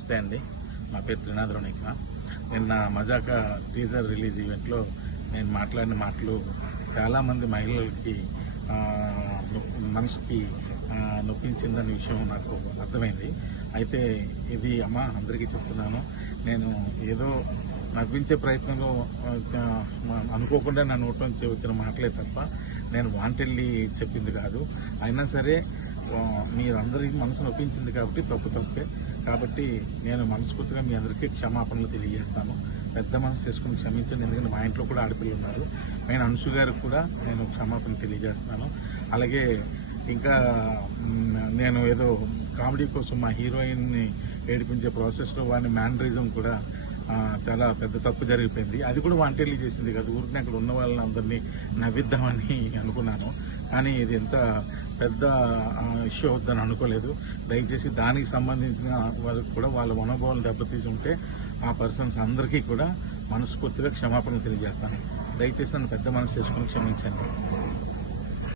నమస్తే అండి. నా పేరు త్రినాథ్ రోనిక. నిన్న మజాకా టీజర్ రిలీజ్ ఈవెంట్లో నేను మాట్లాడిన మాటలు చాలామంది మహిళలకి మనసుకి నొప్పించిందనే విషయం నాకు అర్థమైంది. అయితే ఇది అందరికీ చెప్తున్నాను. నేను ఏదో నవ్వించే ప్రయత్నంలో అనుకోకుండా నా నోట్ నుంచి వచ్చిన మాటలే తప్ప నేను వాంటెళ్ళి చెప్పింది కాదు. అయినా సరే మీరందరికీ మనసు నొప్పించింది కాబట్టి తప్పే. కాబట్టి నేను మనస్ఫూర్తిగా మీ అందరికీ క్షమాపణలు తెలియజేస్తాను. పెద్ద మనసు చేసుకుని క్షమించండి. ఎందుకంటే మా ఇంట్లో కూడా ఆడపిల్లలు ఉన్నారు. నేను అంశు గారికి కూడా నేను క్షమాపణ తెలియజేస్తాను. అలాగే ఇంకా నేను ఏదో కామెడీ కోసం మా హీరోయిన్ని ఏడిపించే ప్రాసెస్లో వాడిని మ్యానరిజం కూడా చాలా పెద్ద తప్పు జరిగిపోయింది. అది కూడా వాంటెడ్లీ చేసింది కదా. ఊరికి అక్కడ ఉన్న వాళ్ళని అందరినీ నవ్విద్దామని అనుకున్నాను. కానీ ఇది ఎంత పెద్ద ఇష్యూ అవుద్దని అనుకోలేదు. దయచేసి దానికి సంబంధించిన వాళ్ళకి కూడా వాళ్ళ మనోభావాలు దెబ్బతీసి ఉంటే ఆ పర్సన్స్ అందరికీ కూడా మనస్ఫూర్తిగా క్షమాపణలు తెలియజేస్తాను. దయచేసి నన్ను పెద్ద మనసు చేసుకుని క్షమించండి.